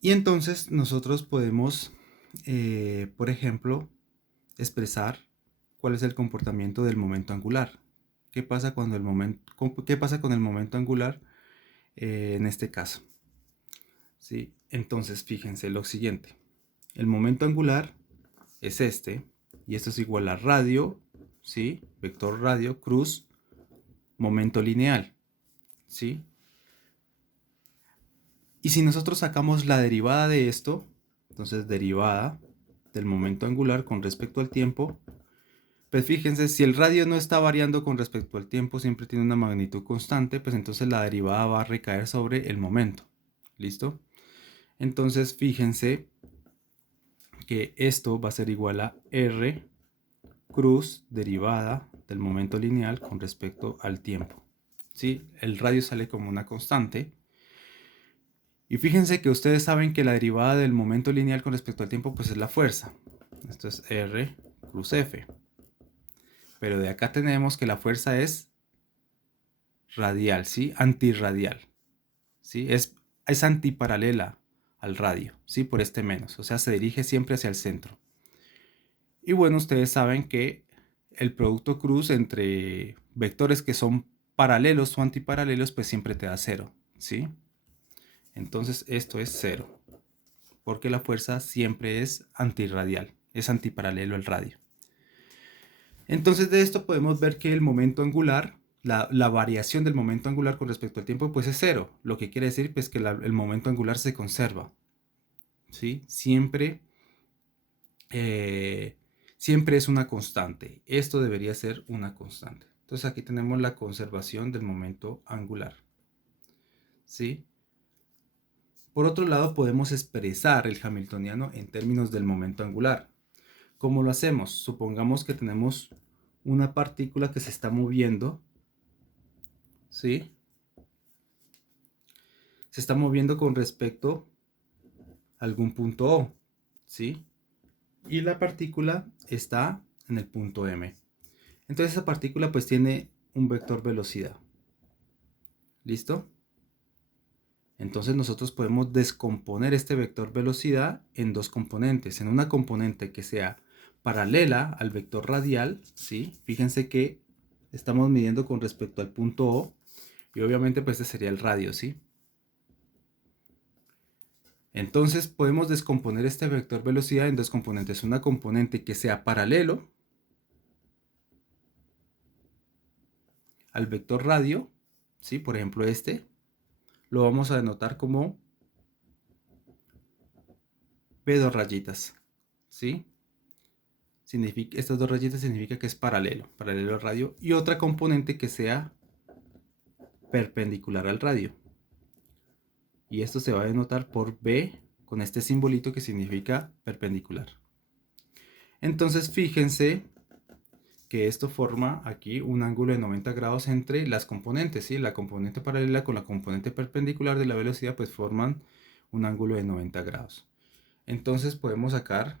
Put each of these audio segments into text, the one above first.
Y entonces nosotros podemos, por ejemplo, expresar cuál es el comportamiento del momento angular. ¿Qué pasa con el momento angular en este caso? ¿Sí? Entonces, fíjense lo siguiente. El momento angular es este, y esto es igual a radio, ¿sí? Vector radio, cruz, momento lineal, ¿sí? Y si nosotros sacamos la derivada de esto, entonces derivada del momento angular con respecto al tiempo, pues fíjense, si el radio no está variando con respecto al tiempo, siempre tiene una magnitud constante, pues entonces la derivada va a recaer sobre el momento. ¿Listo? Entonces fíjense que esto va a ser igual a r cruz derivada del momento lineal con respecto al tiempo. ¿Sí? El radio sale como una constante. Y fíjense que ustedes saben que la derivada del momento lineal con respecto al tiempo pues es la fuerza. Esto es r cruz f. Pero de acá tenemos que la fuerza es radial, ¿sí? Antirradial, ¿sí? Es antiparalela al radio, ¿sí? Por este menos, o sea, se dirige siempre hacia el centro. Y bueno, ustedes saben que el producto cruz entre vectores que son paralelos o antiparalelos, pues siempre te da cero, ¿sí? Entonces esto es cero, porque la fuerza siempre es antirradial, es antiparalelo al radio. Entonces de esto podemos ver que el momento angular, la variación del momento angular con respecto al tiempo, pues es cero, lo que quiere decir pues que el momento angular se conserva, ¿sí? Eh, siempre es una constante. Esto debería ser una constante. Entonces aquí tenemos la conservación del momento angular, ¿sí? Por otro lado, podemos expresar el hamiltoniano en términos del momento angular. ¿Cómo lo hacemos? Supongamos que tenemos una partícula que se está moviendo, ¿sí? Se está moviendo con respecto a algún punto O, ¿sí? Y la partícula está en el punto M. Entonces esa partícula pues tiene un vector velocidad. ¿Listo? Entonces nosotros podemos descomponer este vector velocidad en dos componentes. En una componente que sea paralela al vector radial, ¿sí? Fíjense que estamos midiendo con respecto al punto O y obviamente pues este sería el radio, ¿sí? Entonces podemos descomponer este vector velocidad en dos componentes. Una componente que sea paralelo al vector radio, ¿sí? Por ejemplo este, lo vamos a denotar como B dos rayitas, ¿sí? Estas dos rayitas significa que es paralelo al radio, y otra componente que sea perpendicular al radio. Y esto se va a denotar por B con este simbolito que significa perpendicular. Entonces fíjense que esto forma aquí un ángulo de 90 grados entre las componentes, ¿sí? La componente paralela con la componente perpendicular de la velocidad pues forman un ángulo de 90 grados. Entonces podemos sacar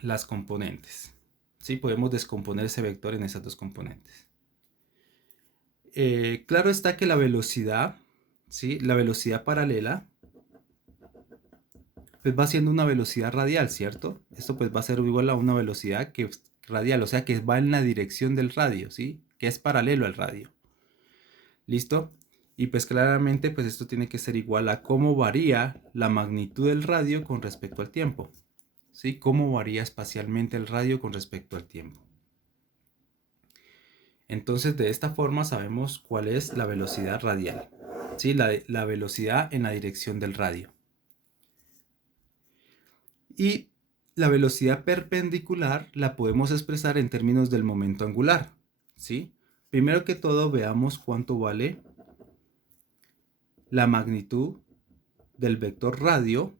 las componentes, ¿sí? Podemos descomponer ese vector en esas dos componentes. Claro está que la velocidad, ¿sí? La velocidad paralela pues va siendo una velocidad radial, ¿cierto? Esto pues va a ser igual a una velocidad que radial, o sea que va en la dirección del radio, ¿sí? Que es paralelo al radio. ¿Listo? Y pues claramente pues esto tiene que ser igual a cómo varía la magnitud del radio con respecto al tiempo, ¿sí? Cómo varía espacialmente el radio con respecto al tiempo. Entonces de esta forma sabemos cuál es la velocidad radial, ¿sí? La velocidad en la dirección del radio. Y la velocidad perpendicular la podemos expresar en términos del momento angular, ¿sí? Primero que todo veamos cuánto vale la magnitud del vector radio,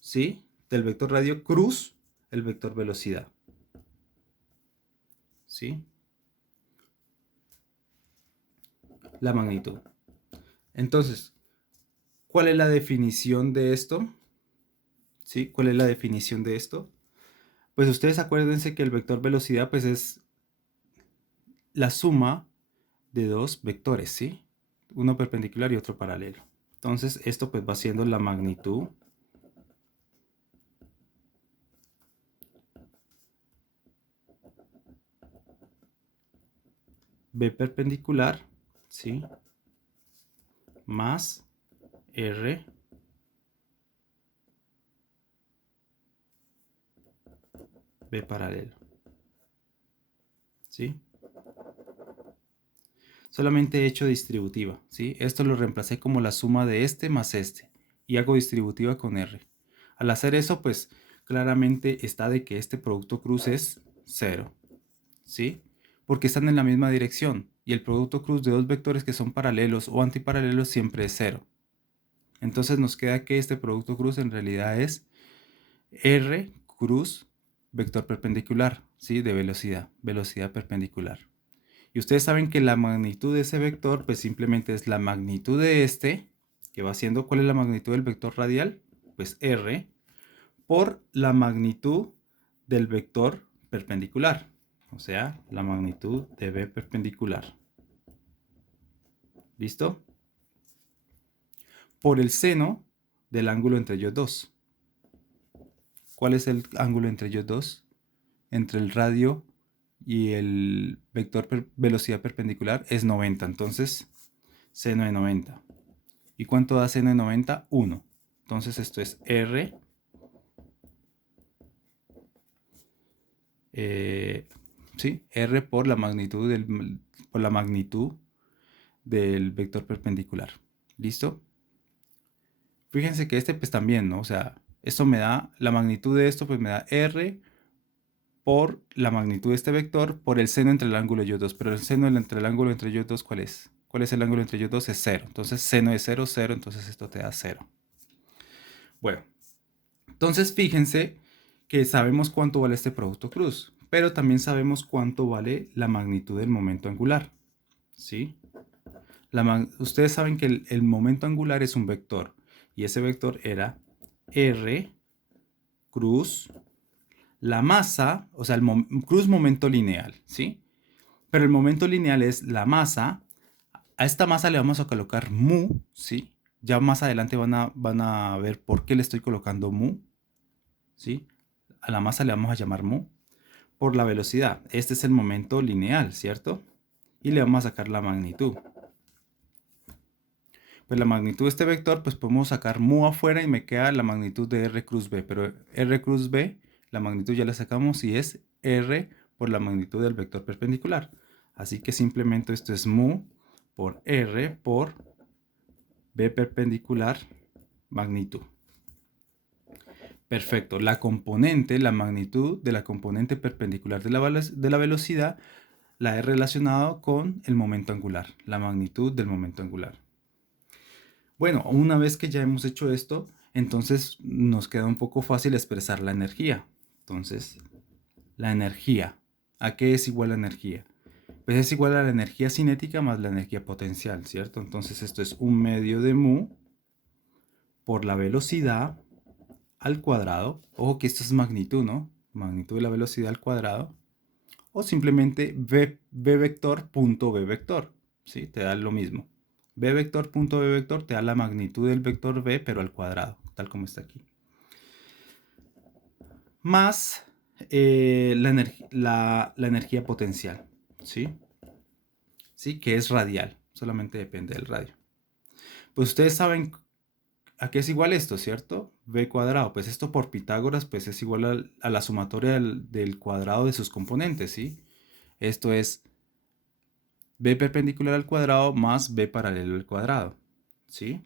¿sí? Del vector radio cruz el vector velocidad, ¿sí? La magnitud. Entonces, ¿cuál es la definición de esto? ¿Sí? ¿Cuál es la definición de esto? Pues ustedes acuérdense que el vector velocidad pues es la suma de dos vectores, ¿sí? Uno perpendicular y otro paralelo. Entonces esto pues va siendo la magnitud B perpendicular, ¿sí? Más R B paralelo, ¿sí? Solamente he hecho distributiva, ¿sí? Esto lo reemplacé como la suma de este más este y hago distributiva con R. Al hacer eso, pues claramente está de que este producto cruz es 0, ¿sí? Porque están en la misma dirección y el producto cruz de dos vectores que son paralelos o antiparalelos siempre es 0. Entonces nos queda que este producto cruz en realidad es R cruz vector perpendicular, ¿sí? De velocidad, velocidad perpendicular. Y ustedes saben que la magnitud de ese vector pues simplemente es la magnitud de este, que va siendo, ¿cuál es la magnitud del vector radial? Pues R, por la magnitud del vector perpendicular, o sea, la magnitud de B perpendicular. ¿Listo? Por el seno del ángulo entre ellos dos. ¿Cuál es el ángulo entre ellos dos? Entre el radio y el vector velocidad perpendicular es 90. Entonces, seno de 90. ¿Y cuánto da seno de 90? 1. Entonces esto es R. ¿Sí? R por la magnitud del vector perpendicular. ¿Listo? Fíjense que este pues también, ¿no? O sea, esto me da, la magnitud de esto pues me da R por la magnitud de este vector por el seno entre el ángulo de ellos dos. Pero el seno entre el ángulo entre ellos dos, ¿cuál es? ¿Cuál es el ángulo entre ellos dos? Es 0. Entonces seno de 0, 0. Entonces esto te da 0. Bueno, entonces fíjense que sabemos cuánto vale este producto cruz, pero también sabemos cuánto vale la magnitud del momento angular. ¿Sí? Ustedes saben que el momento angular es un vector y ese vector era R cruz la masa, o sea, cruz momento lineal, ¿sí? Pero el momento lineal es la masa. A esta masa le vamos a colocar mu, ¿sí? Ya más adelante van a ver por qué le estoy colocando mu, ¿sí? A la masa le vamos a llamar mu por la velocidad. Este es el momento lineal, ¿cierto? Y le vamos a sacar la magnitud. Pues la magnitud de este vector, pues podemos sacar mu afuera y me queda la magnitud de R cruz B. Pero R cruz B, la magnitud ya la sacamos y es R por la magnitud del vector perpendicular. Así que simplemente esto es mu por R por B perpendicular magnitud. Perfecto. La componente, la magnitud de la componente perpendicular de la velocidad la he relacionado con el momento angular, la magnitud del momento angular. Bueno, una vez que ya hemos hecho esto, entonces nos queda un poco fácil expresar la energía. Entonces, la energía. ¿A qué es igual la energía? Pues es igual a la energía cinética más la energía potencial, ¿cierto? Entonces esto es 1/2 de mu por la velocidad al cuadrado. Ojo que esto es magnitud, ¿no? Magnitud de la velocidad al cuadrado. O simplemente v vector punto v vector, ¿sí? Te da lo mismo. V vector punto v vector te da la magnitud del vector v, pero al cuadrado, tal como está aquí. Más la energía potencial, ¿sí? ¿Sí? Que es radial, solamente depende del radio. Pues ustedes saben a qué es igual esto, ¿cierto? V cuadrado, pues esto por Pitágoras pues es igual a la sumatoria del cuadrado de sus componentes, ¿sí? Esto es B perpendicular al cuadrado más B paralelo al cuadrado, ¿sí?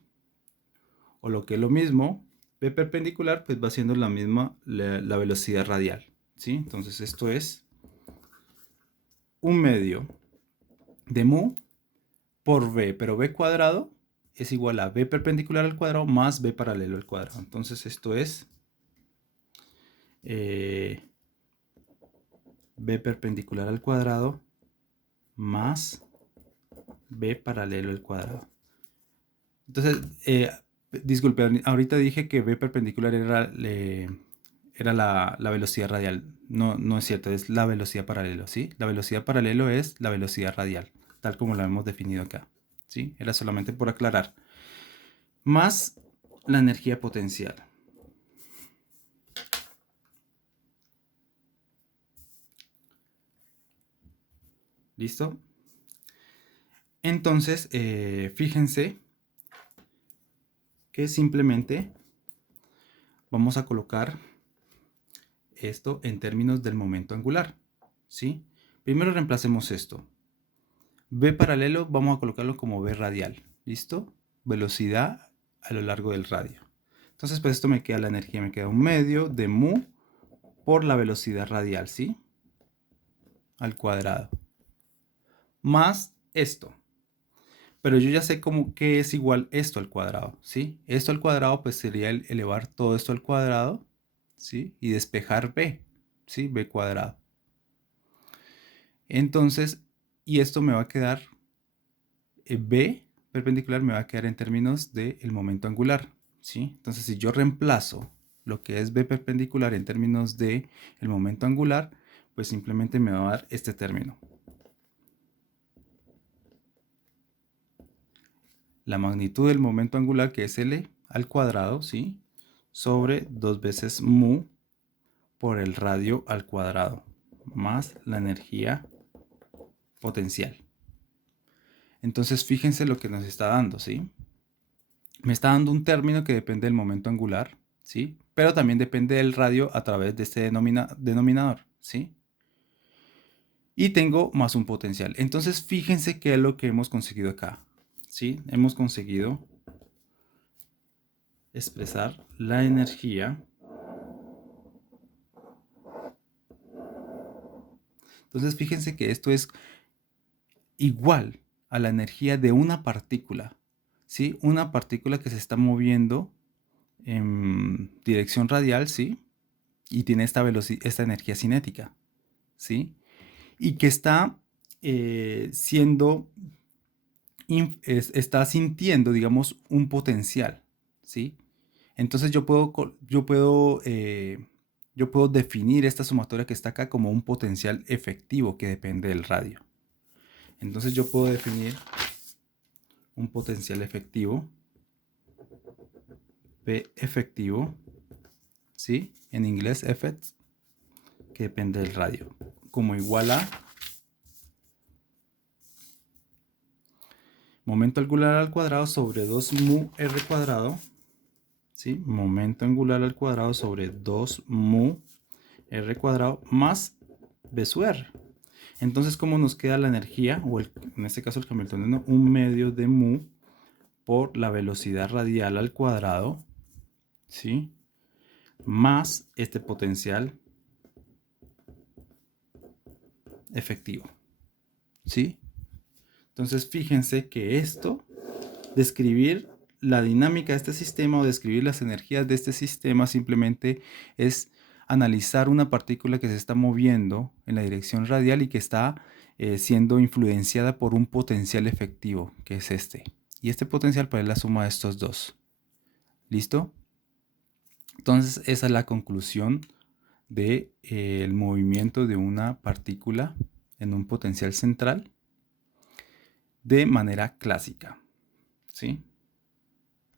O lo que es lo mismo, B perpendicular pues va siendo la misma la velocidad radial, ¿sí? Entonces esto es 1/2 de mu por B, pero B cuadrado es igual a B perpendicular al cuadrado más B paralelo al cuadrado. Entonces esto es B perpendicular al cuadrado más B paralelo al cuadrado. Entonces, disculpe, ahorita dije que B perpendicular era la velocidad radial. No, no es cierto, es la velocidad paralelo, ¿sí? La velocidad paralelo es la velocidad radial, tal como la hemos definido acá, ¿sí? Era solamente por aclarar. más la energía potencial. ¿Listo? Entonces, fíjense que simplemente vamos a colocar esto en términos del momento angular, ¿sí? Primero reemplacemos esto. V paralelo vamos a colocarlo como V radial, ¿listo? Velocidad a lo largo del radio. Entonces, pues esto me queda la energía, me queda un medio de mu por la velocidad radial, ¿sí? Al cuadrado. Más esto. Pero yo ya sé cómo que es igual esto al cuadrado, ¿sí? Esto al cuadrado pues sería el elevar todo esto al cuadrado, ¿sí? Y despejar b, ¿sí? B cuadrado. Entonces, y esto me va a quedar, b perpendicular me va a quedar en términos del momento angular, ¿sí? Entonces, si yo reemplazo lo que es b perpendicular en términos de el momento angular, pues simplemente me va a dar este término. La magnitud del momento angular, que es L al cuadrado, ¿sí? Sobre 2 veces mu por el radio al cuadrado, más la energía potencial. Entonces, fíjense lo que nos está dando, ¿sí? Me está dando un término que depende del momento angular, ¿sí? Pero también depende del radio a través de este denominador, ¿sí? Y tengo más un potencial. Entonces, fíjense qué es lo que hemos conseguido acá, ¿sí? Hemos conseguido expresar la energía. Entonces, fíjense que esto es igual a la energía de una partícula, ¿sí? Una partícula que se está moviendo en dirección radial, ¿sí? Y tiene esta energía cinética, ¿sí? Y que está está sintiendo, digamos, un potencial, ¿sí? Entonces yo puedo definir esta sumatoria que está acá como un potencial efectivo que depende del radio. Entonces yo puedo definir un potencial efectivo, P efectivo, ¿sí? En inglés, effect, que depende del radio, como igual a momento angular al cuadrado sobre 2 mu r cuadrado, ¿sí? Momento angular al cuadrado sobre 2 mu r cuadrado más b sub r. Entonces, ¿cómo nos queda la energía? O en este caso el hamiltoniano, un medio de mu por la velocidad radial al cuadrado, ¿sí? Más este potencial efectivo, ¿sí? Entonces, fíjense que esto, describir la dinámica de este sistema o describir las energías de este sistema simplemente es analizar una partícula que se está moviendo en la dirección radial y que está siendo influenciada por un potencial efectivo, que es este. Y este potencial pues es la suma de estos dos. ¿Listo? Entonces esa es la conclusión del movimiento de una partícula en un potencial central de manera clásica, ¿sí?